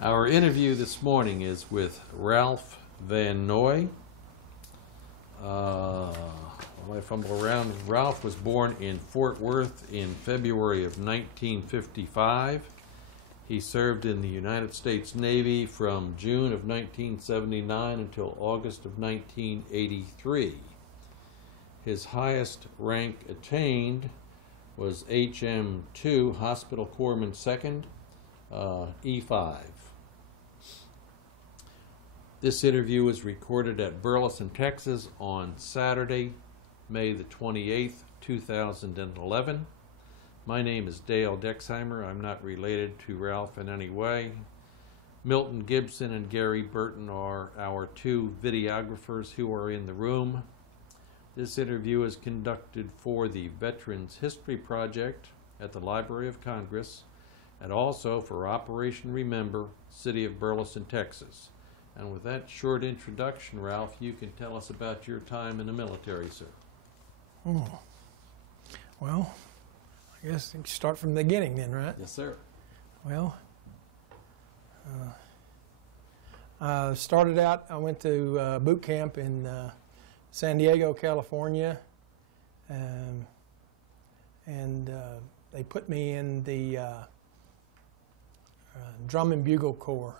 Our interview this morning is with Ralph Van Noy. When I fumble around, Ralph was born in Fort Worth in February of 1955. He served in the United States Navy from June of 1979 until August of 1983. His highest rank attained was HM2, Hospital Corpsman 2nd, E5. This interview was recorded at Burleson, Texas on Saturday, May the 28th, 2011. My name is Dale Dexheimer. I'm not related to Ralph in any way. Milton Gibson and Gary Burton are our two videographers who are in the room. This interview is conducted for the Veterans History Project at the Library of Congress and also for Operation Remember, City of Burleson, Texas. And with that short introduction, Ralph, you can tell us about your time in the military, sir. Well, I guess you can start from the beginning then, right? Yes, sir. Well, I started out, I went to boot camp in San Diego, California, and they put me in the Drum and Bugle Corps.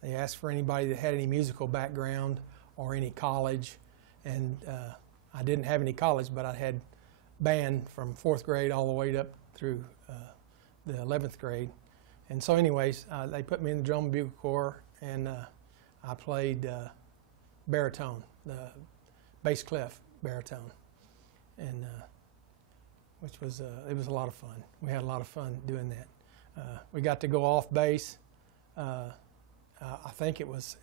They asked for anybody that had any musical background or any college, and I didn't have any college, but I had band from 4th grade all the way up through the 11th grade. And so anyways, they put me in the Drum and Bugle Corps, and I played baritone, the bass clef baritone, and which was it was a lot of fun. We had a lot of fun doing that. We got to go off base. I think it was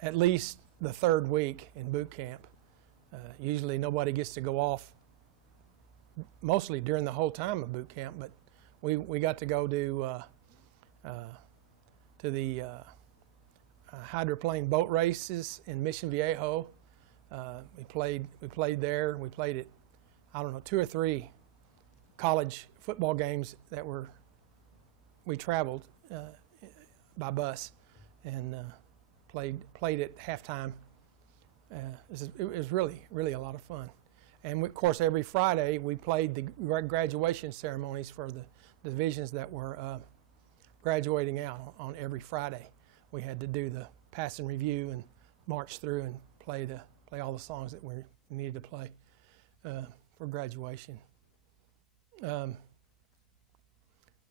at least the 3rd week in boot camp. Usually nobody gets to go off mostly during the whole time of boot camp, but we got to go to the hydroplane boat races in Mission Viejo. We played there. We played at, I don't know, 2 or 3 college football games that we traveled by bus and played at halftime. It was really a lot of fun. And of course, every Friday we played the graduation ceremonies for the divisions that were graduating out on every Friday. We had to do the pass and review and march through and play all the songs that we needed to play for graduation.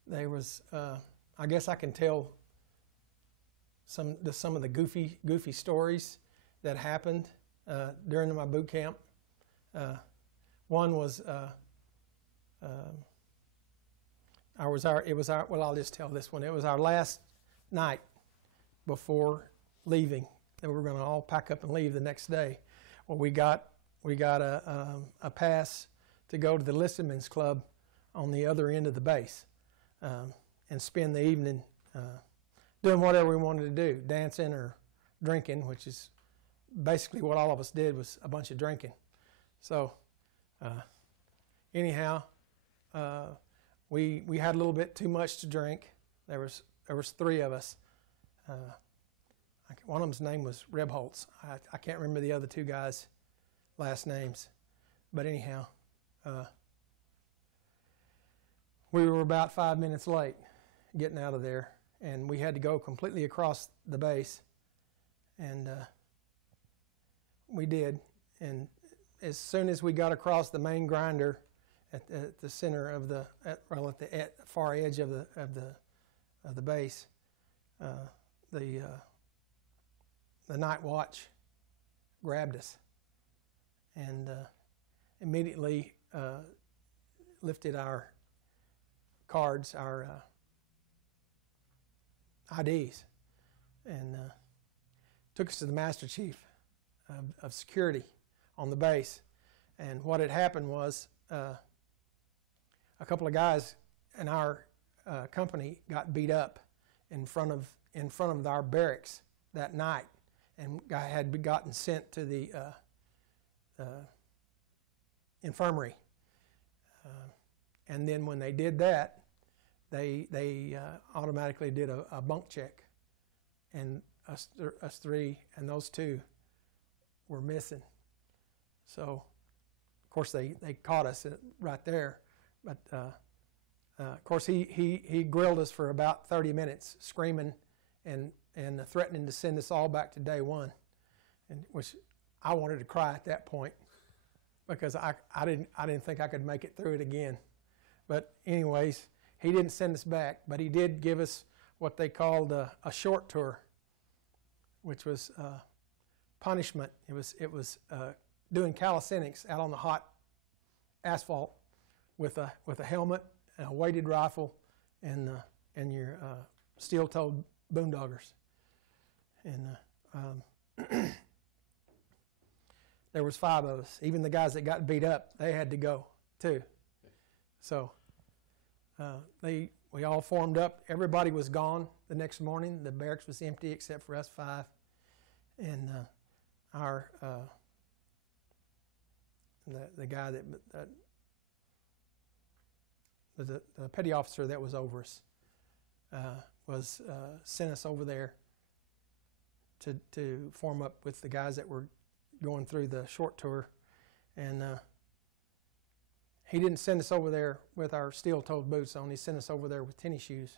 There was, I guess I can tell some of the goofy stories that happened during my boot camp. One was well, I'll just tell this one. It was our last night before leaving. Then we were going to all pack up and leave the next day. Well, we got a pass to go to the Listman's Club on the other end of the base and spend the evening doing whatever we wanted to do, dancing or drinking, which is basically what all of us did, was a bunch of drinking. So anyhow, we had a little bit too much to drink. There was 3 of us. One of them's name was Rebholz. I can't remember the other 2 guys' last names, but anyhow, we were about 5 minutes late getting out of there, and we had to go completely across the base, and we did. And as soon as we got across the main grinder at the center of at the far edge of the base, the night watch grabbed us and immediately lifted our cards, our IDs, and took us to the Master Chief of Security on the base. And what had happened was a couple of guys in our company got beat up in front of our barracks that night, and had gotten sent to the infirmary. And then when they did that, they automatically did a bunk check, and us three and those two were missing. So, of course, they caught us right there. But, of course, he grilled us for about 30 minutes, screaming and threatening to send us all back to day one, and which I wanted to cry at that point because I didn't think I could make it through it again. But anyways, he didn't send us back, but he did give us what they called a short tour, which was punishment. It was doing calisthenics out on the hot asphalt with a helmet and a weighted rifle and your steel-toed boondoggers. And there was 5 of us. Even the guys that got beat up, they had to go too. So we all formed up. Everybody was gone the next morning. The barracks was empty except for us 5. And our the guy that the petty officer that was over us was sent us over there to form up with the guys that were going through the short tour, and he didn't send us over there with our steel-toed boots on. He sent us over there with tennis shoes,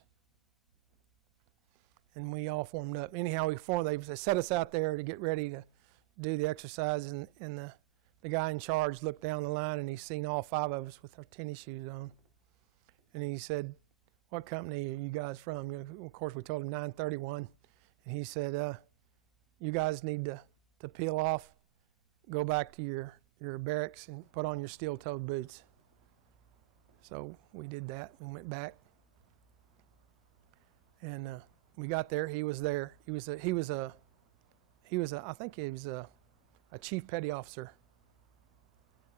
and we all formed up. Anyhow, they set us out there to get ready to do the exercise, and the guy in charge looked down the line, and he seen all 5 of us with our tennis shoes on, and he said, "What company are you guys from?" Of course, we told him 931, and he said, "You guys need to peel off, go back to your barracks, and put on your steel-toed boots." So we did that. We went back, and we got there. He was there. I think he was a chief petty officer.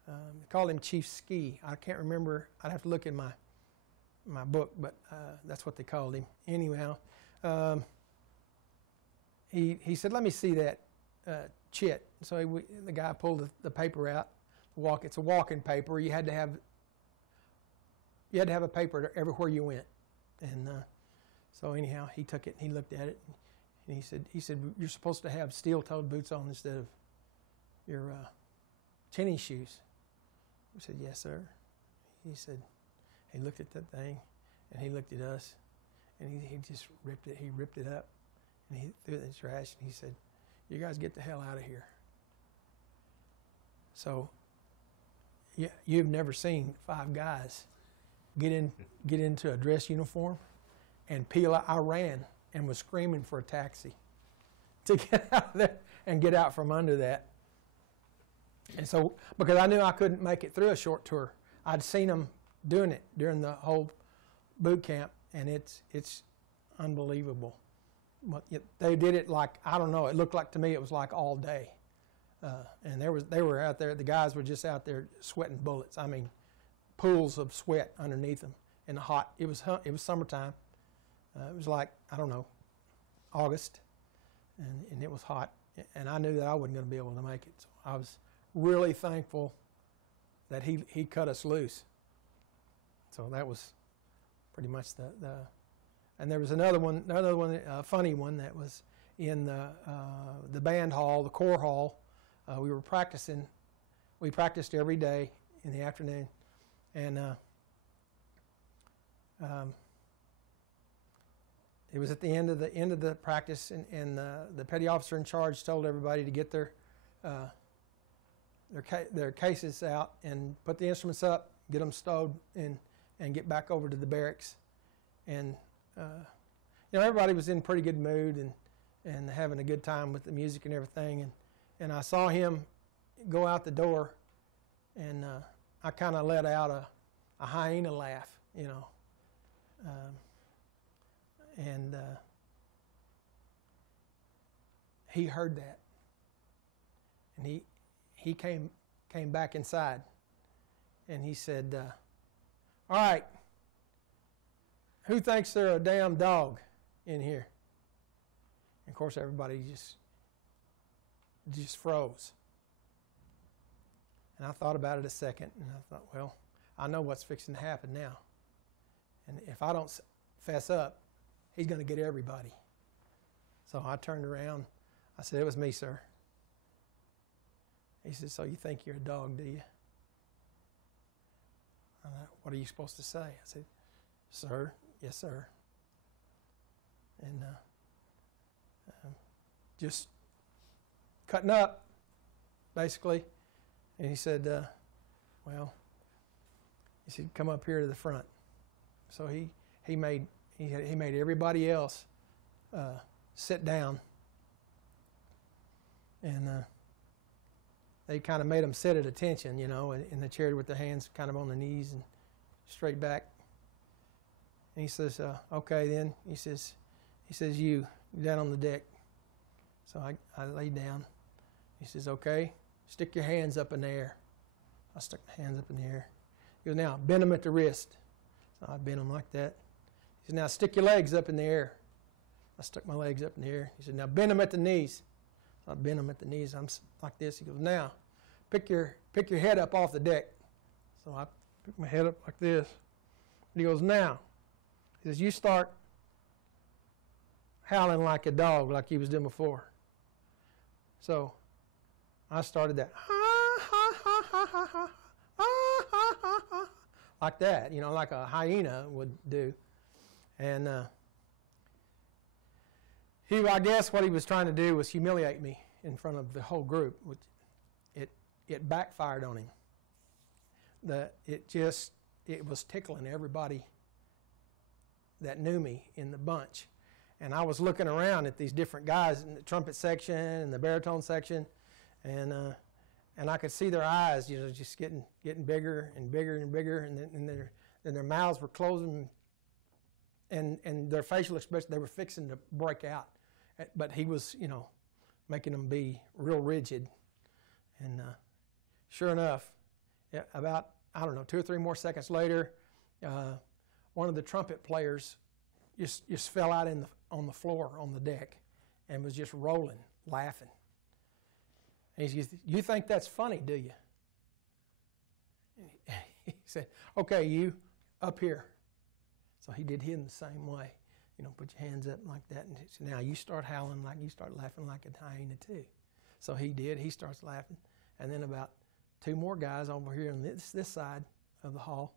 They called him Chief Ski. I can't remember. I'd have to look in my book, but that's what they called him. Anyhow, he said, "Let me see that chit." So the guy pulled the paper out. It's a walking paper. You had to have a paper everywhere you went, and so anyhow, he took it and he looked at it, and he said, "You're supposed to have steel-toed boots on instead of your tennis shoes." We said, "Yes, sir." He said, he looked at that thing, and he looked at us, and he just ripped it. He ripped it up, and he threw it in the trash, and he said, "You guys get the hell out of here." So, you've never seen 5 guys get into a dress uniform and peel out. I ran and was screaming for a taxi to get out of there and get out from under that. And so, because I knew I couldn't make it through a short tour, I'd seen them doing it during the whole boot camp, and it's unbelievable. But they did it like, I don't know, it looked like to me it was like all day. And they were out there, the guys were just out there sweating bullets. I mean, pools of sweat underneath them in the hot. It was summertime. It was like, I don't know, August, and it was hot. And I knew that I wasn't going to be able to make it. So I was really thankful that he cut us loose. So that was pretty much the and there was another one, a funny one that was in the band hall, the corps hall. We were practicing. We practiced every day in the afternoon, and it was at the end of the practice, and the petty officer in charge told everybody to get their cases out and put the instruments up, get them stowed, and get back over to the barracks. And everybody was in pretty good mood and having a good time with the music and everything. And I saw him go out the door, and I kind of let out a hyena laugh, and he heard that, and he came back inside, and he said, "All right, who thinks they're a damn dog in here?" And of course, everybody just froze. And I thought about it a second, and I thought, well, I know what's fixing to happen now. And if I don't, fess up, he's going to get everybody. So I turned around. I said, "It was me, sir." He said, "So you think you're a dog, do you?" I said, "What are you supposed to say?" I said, "Sir, yes, sir." And just cutting up, basically. And he said, "Well," he said, "come up here to the front." So he made everybody else sit down, and they kind of made them sit at attention, you know, in the chair with their hands kind of on the knees and straight back. And he says, "Okay, then." He says, "You down on the deck." So I laid down. He says, "Okay, stick your hands up in the air." I stuck my hands up in the air. He goes, "Now bend them at the wrist." So I bent them like that. He said, "Now stick your legs up in the air." I stuck my legs up in the air. He said, "Now bend them at the knees." So I bent them at the knees. I'm like this. He goes, "Now pick your head up off the deck." So I picked my head up like this. And he goes, "Now," he says, "you start howling like a dog like you was doing before." So I started that like that, you know, like a hyena would do. And I guess what he was trying to do was humiliate me in front of the whole group, which it backfired on him. It was tickling everybody that knew me in the bunch. And I was looking around at these different guys in the trumpet section and the baritone section, and I could see their eyes, you know, just getting bigger and bigger and bigger, and their mouths were closing, and their facial expression, they were fixing to break out. But he was, you know, making them be real rigid. And sure enough, about, I don't know, 2 or 3 more seconds later, one of the trumpet players just fell out on the floor on the deck and was just rolling, laughing. And he says, "You think that's funny, do you?" And he said, "Okay, you up here." So he did him the same way. You know, put your hands up like that. And he said, "Now you start howling like, you start laughing like a hyena too." So he did. He starts laughing. And then about 2 more guys over here on this side of the hall,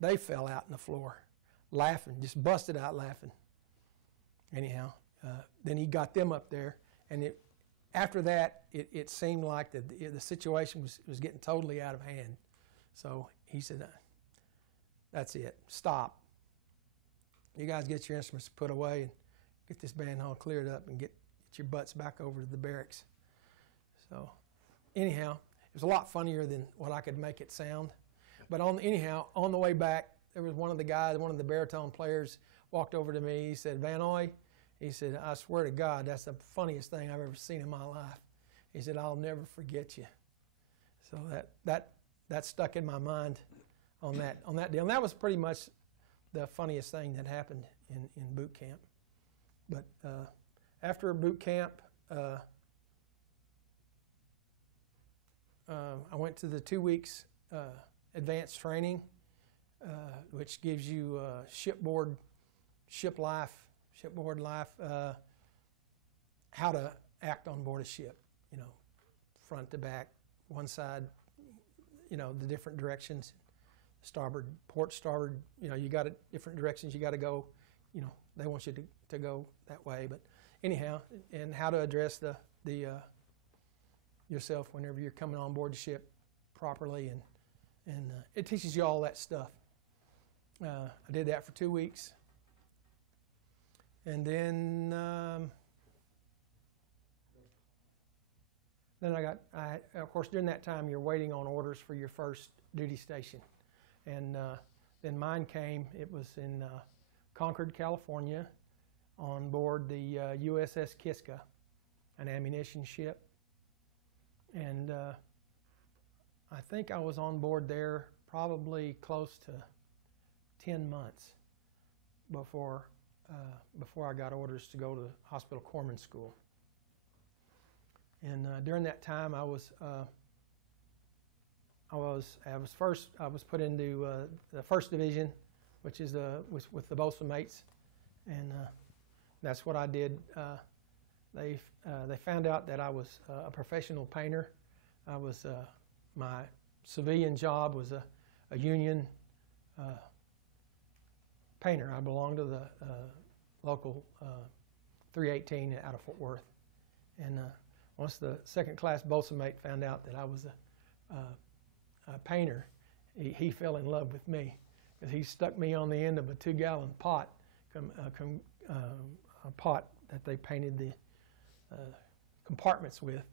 they fell out on the floor laughing, just busted out laughing. Anyhow, then he got them up there, and after that, it seemed like the situation was getting totally out of hand. So he said, "That's it. Stop. You guys get your instruments put away and get this band hall cleared up and get your butts back over to the barracks." So anyhow, it was a lot funnier than what I could make it sound. But on the way back, there was one of the baritone players walked over to me. He said, "Van Noy," he said, "I swear to God, that's the funniest thing I've ever seen in my life." He said, "I'll never forget you." So that stuck in my mind on that deal. And that was pretty much the funniest thing that happened in boot camp. But after boot camp, I went to the 2 weeks advanced training, which gives you shipboard life, how to act on board a ship, you know, front to back, one side, you know, the different directions, starboard, port, starboard, you know, you got different directions you got to go, you know, they want you to go that way. But anyhow, and how to address the yourself whenever you're coming on board the ship properly, and it teaches you all that stuff. I did that for 2 weeks. And then of course, during that time, you're waiting on orders for your first duty station. And then mine came. It was in Concord, California, on board the USS Kiska, an ammunition ship. And I think I was on board there probably close to 10 months before I got orders to go to hospital corpsman school. And during that time, I was put into the 1st Division, which is with the bosun mates, and that's what I did. They found out that I was a professional painter. I was my civilian job was a union painter. I belonged to the local 318 out of Fort Worth, and once the second-class bosun mate found out that I was a painter, he fell in love with me, because he stuck me on the end of a 2-gallon pot, a pot that they painted the compartments with,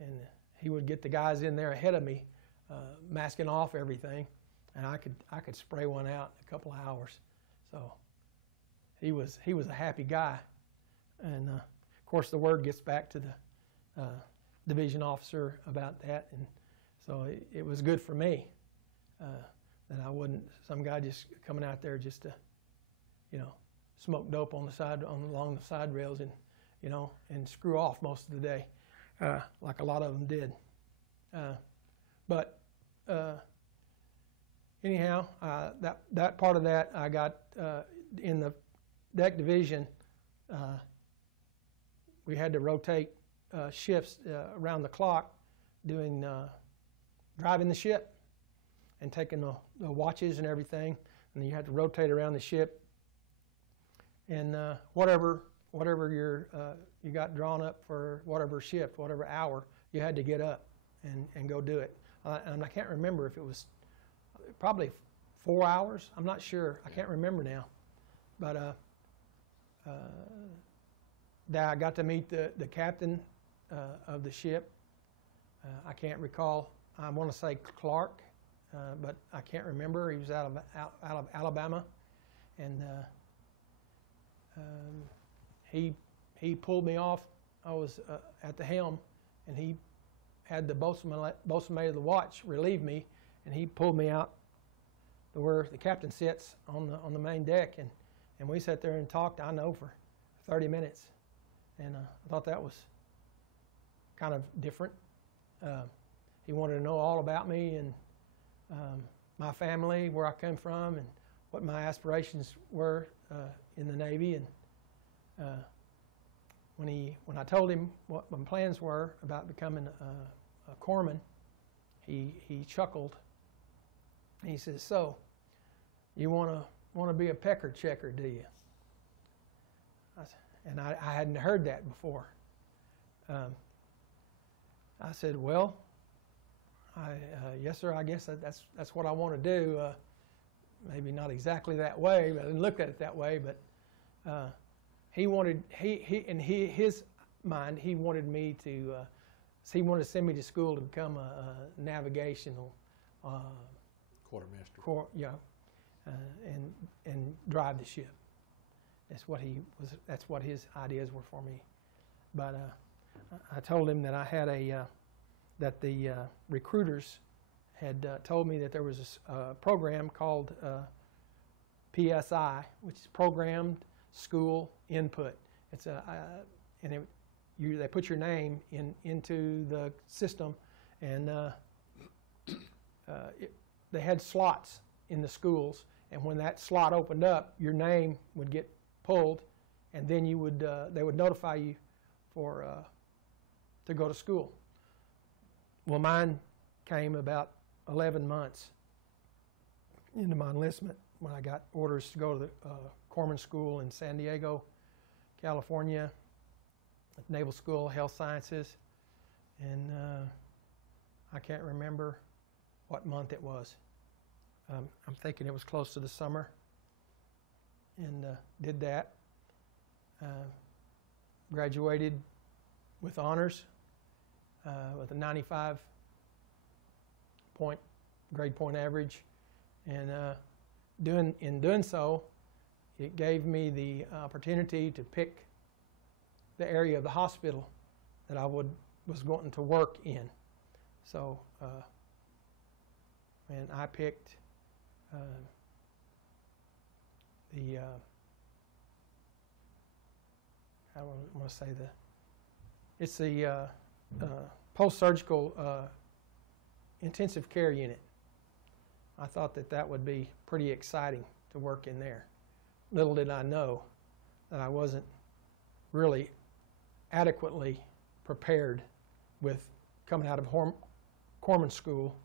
and he would get the guys in there ahead of me, masking off everything, and I could spray one out in a couple of hours. So he was a happy guy, and of course the word gets back to the division officer about that, and so it was good for me that I wasn't some guy just coming out there just to, smoke dope on the side along the side rails and and screw off most of the day, like a lot of them did. But anyhow, that part of that I got in the deck division. We had to rotate shifts around the clock, doing driving the ship and taking the watches and everything, and then you had to rotate around the ship. And whatever you got drawn up for whatever shift, whatever hour, you had to get up and go do it. And I can't remember if it was probably 4 hours. I'm not sure. I can't remember now. But I got to meet the captain of the ship. I can't recall. I want to say Clark, but I can't remember. He was out of Alabama, and he pulled me off. I was at the helm, and he had the bosun mate of the watch relieve me, and he pulled me out to where the captain sits on the main deck, and we sat there and talked, I know, for 30 minutes, and I thought that was kind of different. He wanted to know all about me and my family, where I come from, and what my aspirations were in the Navy. And when I told him what my plans were about becoming a corpsman, he chuckled. He says, "So, you want to be a pecker checker, do you?" And I hadn't heard that before. I said, "Well, yes, sir. I guess that's what I want to do. Maybe not exactly that way, but I didn't look at it that way. But he wanted in his mind, he wanted me to. He wanted to send me to school to become a navigational quartermaster. And drive the ship. That's what his ideas were for me. But I told him that I had that the recruiters had told me that there was a program called PSI, which is Programmed School Input. It's they put your name into the system, and they had slots in the schools, and when that slot opened up, your name would get pulled, and then they would notify you to go to school. Well, mine came about 11 months into my enlistment when I got orders to go to the corpsman school in San Diego, California, at Naval School of Health Sciences, and I can't remember what month it was. I'm thinking it was close to the summer, and did that. Graduated with honors, with a 95 grade point average, and in doing so, it gave me the opportunity to pick the area of the hospital that I was going to work in. So, and I picked I want to say it's the post-surgical intensive care unit. I thought that would be pretty exciting to work in there. Little did I know that I wasn't really adequately prepared with coming out of Corpsman school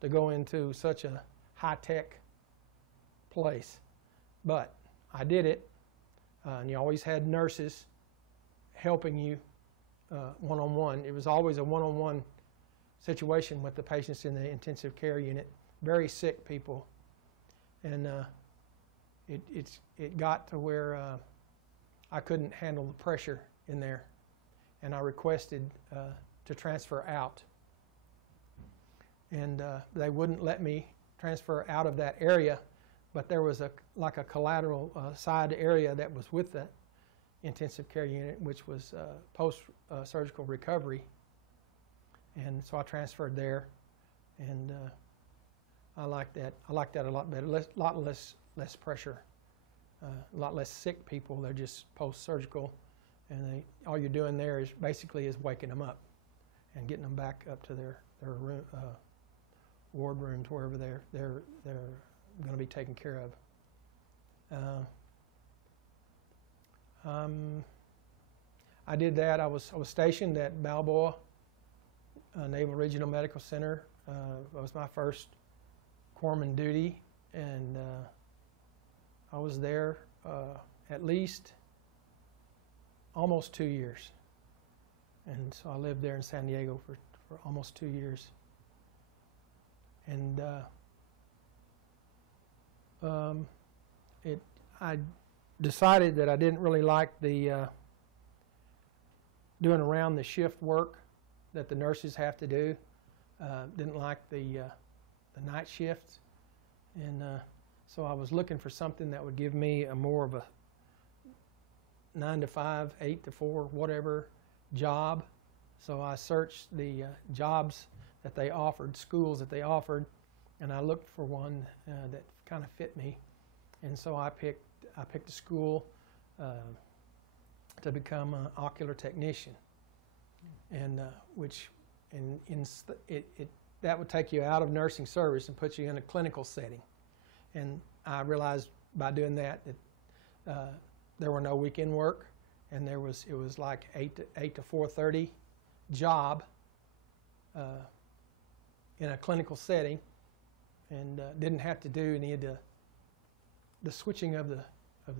to go into such a high-tech place. But I did it, and you always had nurses helping you one-on-one. It was always a one-on-one situation with the patients in the intensive care unit, very sick people. And it got to where I couldn't handle the pressure in there, and I requested to transfer out. And they wouldn't let me transfer out of that area, but there was like a collateral side area that was with the intensive care unit, which was post-surgical recovery. And so I transferred there, and I like that. I like that a lot better. A lot less pressure, a lot less sick people. They're just post-surgical, and all you're doing there is basically waking them up and getting them back up to their room, ward rooms, wherever they're going to be taken care of. I did that. I was stationed at Balboa Naval Regional Medical Center. That was my first corpsman duty, and I was there at least almost 2 years. And so I lived there in San Diego for almost 2 years. And I decided that I didn't really like the doing around the shift work that the nurses have to do. Didn't like the night shifts, and so I was looking for something that would give me a more of a 9 to 5, 8 to 4, whatever job. So I searched the jobs that they offered, schools that they offered, and I looked for one that kind of fit me. And so I picked a school to become an ocular technician, and that would take you out of nursing service and put you in a clinical setting. And I realized by doing that there were no weekend work, and it was like 8 to 4:30 job in a clinical setting, and didn't have to do any of the switching of the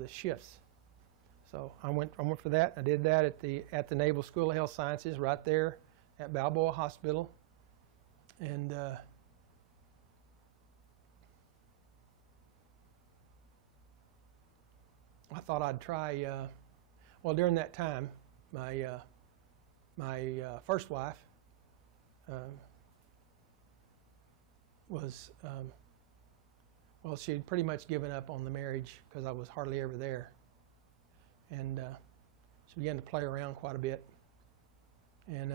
shifts. So I went for that. I did that at the Naval School of Health Sciences right there at Balboa Hospital, and I thought I'd try. Well, during that time, my first wife was well, she'd pretty much given up on the marriage because I was hardly ever there. And she began to play around quite a bit. And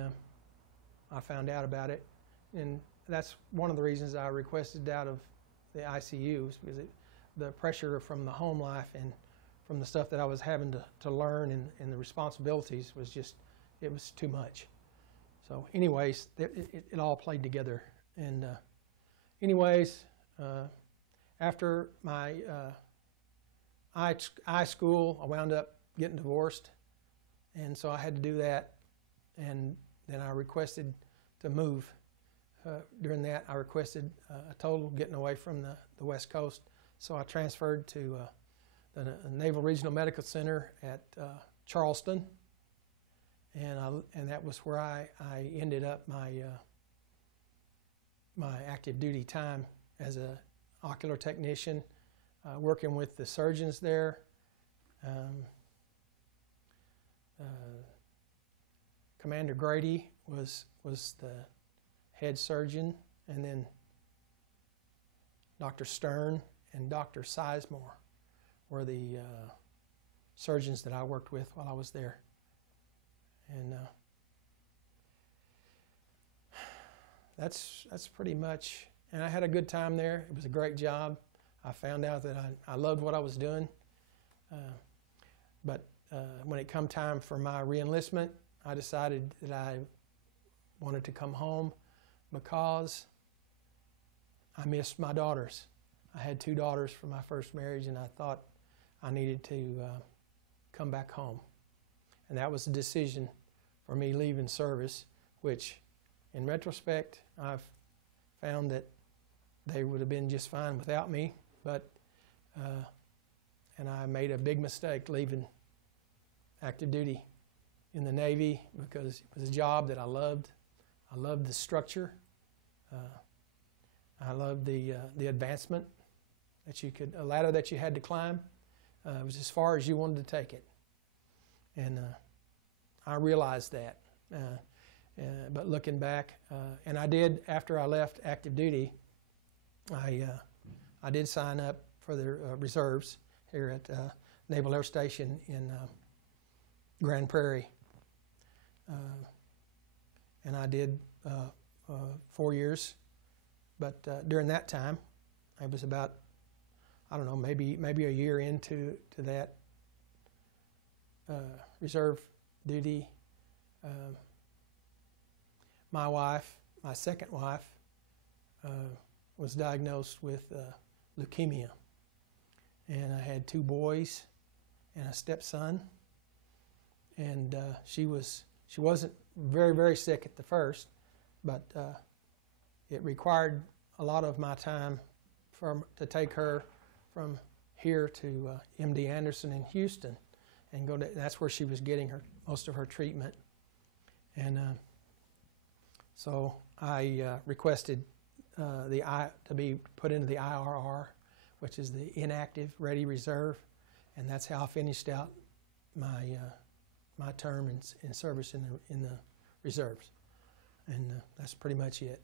I found out about it. And that's one of the reasons I requested out of the ICUs, because the pressure from the home life and from the stuff that I was having to learn and the responsibilities was just, it was too much. So anyways, it all played together. And anyways, after my eye school, I wound up getting divorced, and so I had to do that, and then I requested to move. During that, I requested a total getting away from the West Coast, so I transferred to the Naval Regional Medical Center at Charleston, and that was where I ended up my active duty time as a ocular technician, working with the surgeons there. Commander Grady was the head surgeon, and then Dr. Stern and Dr. Sizemore were the surgeons that I worked with while I was there. And that's pretty much, and I had a good time there. It was a great job. I found out that I loved what I was doing. But when it come time for my re-enlistment, I decided that I wanted to come home because I missed my daughters. I had 2 daughters from my first marriage, and I thought I needed to come back home. And that was a decision for me leaving service, which in retrospect, I've found that they would have been just fine without me, but and I made a big mistake leaving active duty in the Navy because it was a job that I loved. I loved the structure. I loved the advancement that you could, a ladder that you had to climb. It was as far as you wanted to take it. And I realized that. But looking back, and I did, after I left active duty, I did sign up for the reserves here at Naval Air Station in Grand Prairie. And I did 4 years. But during that time, I was about, I don't know, maybe a year into that reserve duty. My wife, my second wife, was diagnosed with leukemia. And I had 2 boys and a stepson. And she wasn't very, very sick at the first, but it required a lot of my time to take her from here to MD Anderson in Houston, and go to, that's where she was getting most of her treatment. And so I requested to be put into the IRR, which is the inactive ready reserve, and that's how I finished out my term in service in the reserves, and that's pretty much it.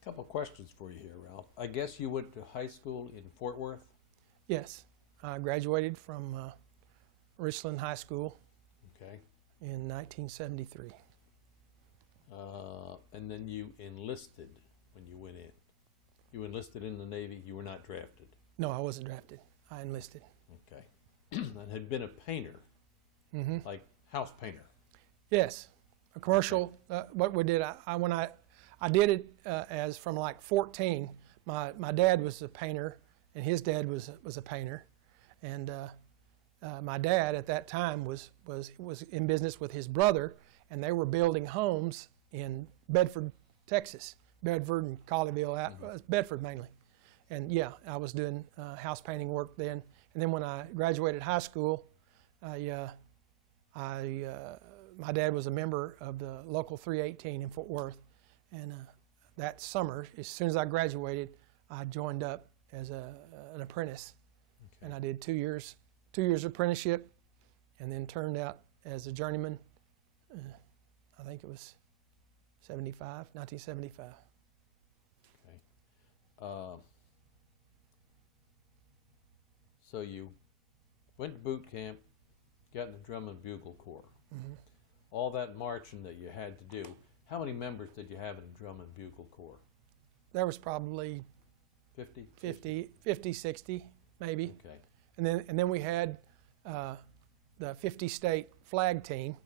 A couple questions for you here, Ralph. I guess you went to high school in Fort Worth? Yes, I graduated from Richland High School. Okay. In 1973. And then you enlisted when you went in. You enlisted in the Navy. You were not drafted. No, I wasn't drafted. I enlisted. Okay. And had been a painter, like house painter. Yes, a commercial. What we did, when I did it as from like 14. My dad was a painter, and his dad was a painter, and my dad at that time was in business with his brother, and they were building homes in Bedford, Texas. Bedford and Colleyville, Bedford mainly. And yeah, I was doing house painting work then. And then when I graduated high school, my dad was a member of the local 318 in Fort Worth. And that summer, as soon as I graduated, I joined up as an apprentice. Okay. And I did 2 years apprenticeship, and then turned out as a journeyman. I think it was 1975. Okay. So you went to boot camp, got in the Drum and Bugle Corps. All that marching that you had to do, how many members did you have in the Drum and Bugle Corps? There was probably 50, 60, maybe. Okay. And then we had the 50 state flag team.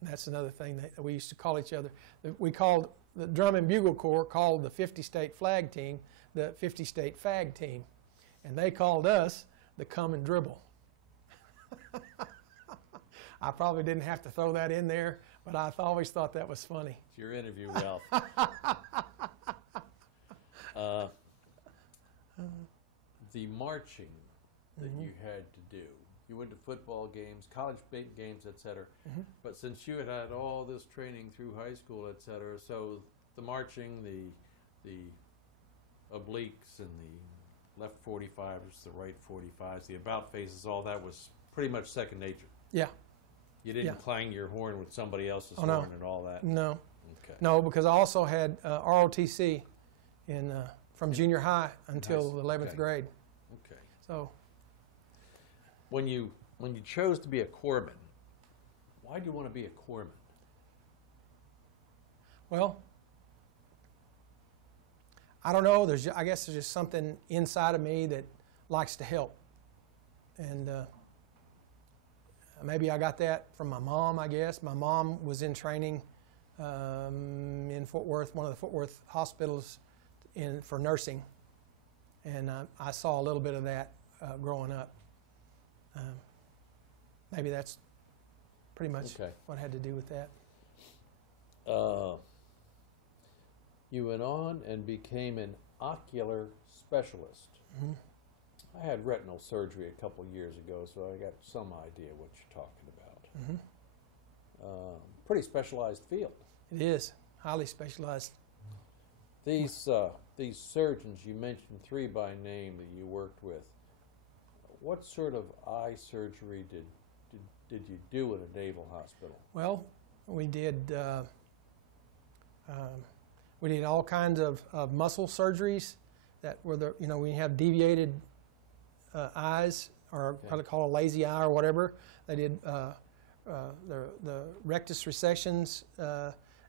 That's another thing that we used to call each other. We called the Drum and Bugle Corps called the 50 state flag team the 50 state fag team, and they called us the Come and Dribble. I probably didn't have to throw that in there, but I always thought that was funny. It's your interview, Ralph. The marching that you had to do, you went to football games, college games, etc. But since you had all this training through high school, etc., so the marching, the obliques and the left 45s, the right 45s, the about faces, all that was pretty much second nature. Yeah. You didn't clang your horn with somebody else's no. horn and all that? No. Okay. No, because I also had ROTC from junior high until the 11th grade. Okay. So when you chose to be a corpsman, why do you want to be a corpsman? Well, I don't know. I guess there's just something inside of me that likes to help, and maybe I got that from my mom. I guess my mom was in training in Fort Worth, one of the Fort Worth hospitals, for nursing, and I saw a little bit of that growing up. Maybe that's pretty much Okay. what had to do with that. You went on and became an ocular specialist. Mhm. I had retinal surgery a couple years ago, so I got some idea what you're talking about. Pretty specialized field. It is highly specialized. These surgeons, you mentioned 3 by name that you worked with. What sort of eye surgery did you do at a naval hospital? Well, we did all kinds of muscle surgeries that were we have deviated eyes, or probably call a lazy eye or whatever. They did the rectus resections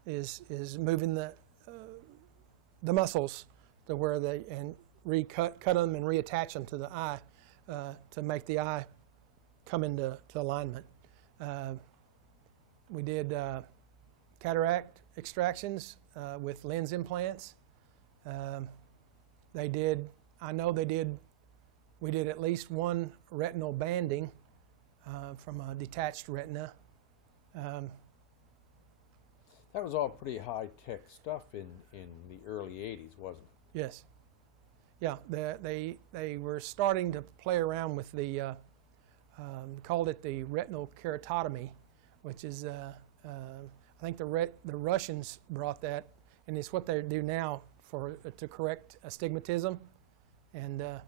is moving the muscles to where they cut them and reattach them to the eye to make the eye come into alignment. We did cataract extractions with lens implants. We did at least one retinal banding from a detached retina. That was all pretty high-tech stuff in the early 80s, wasn't it? Yes. Yeah, they were starting to play around with the, called it the retinal keratotomy, which is, I think the Russians brought that, and it's what they do now to correct astigmatism. And I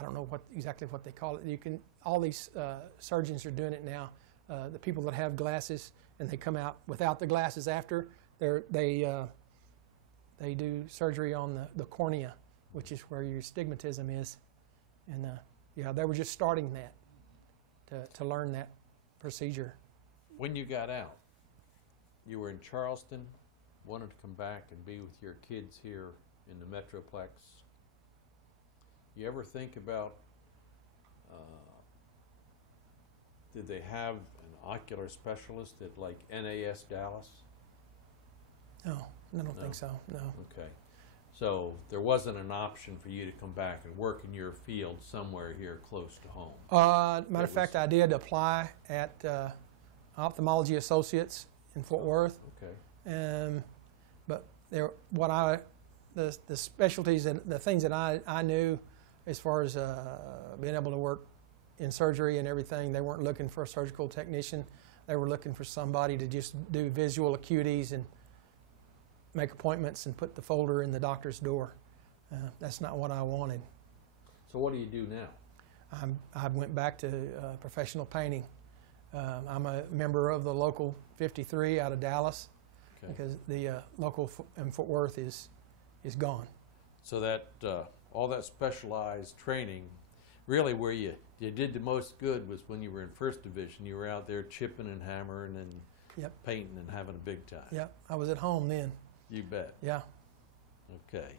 don't know exactly what they call it. All these surgeons are doing it now. The people that have glasses and they come out without the glasses after, they do surgery on the cornea, which is where your astigmatism is. And yeah, they were just starting that to learn that procedure. When you got out, you were in Charleston, wanted to come back and be with your kids here in the Metroplex. You ever think about, did they have an ocular specialist at like NAS Dallas? No, I don't think so, no. Okay. So there wasn't an option for you to come back and work in your field somewhere here close to home? Matter of fact, I did apply at Ophthalmology Associates in Fort Worth. Okay. But the specialties and the things that I knew as far as being able to work in surgery and everything, they weren't looking for a surgical technician. They were looking for somebody to just do visual acuities and make appointments and put the folder in the doctor's door. That's not what I wanted. So what do you do now? I went back to professional painting. I'm a member of the local 53 out of Dallas, okay, because the local in Fort Worth is gone. So that all that specialized training, really where you did the most good was when you were in First Division. You were out there chipping and hammering and yep, painting and having a big time. Yep, I was at home then. You bet. Yeah. Okay.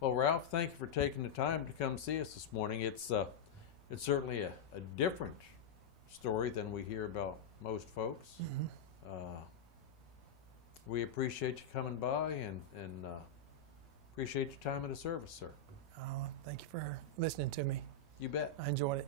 Well, Ralph, thank you for taking the time to come see us this morning. It's certainly a different story than we hear about most folks. Mm-hmm. We appreciate you coming by and appreciate your time in the service, sir. Thank you for listening to me. You bet. I enjoyed it.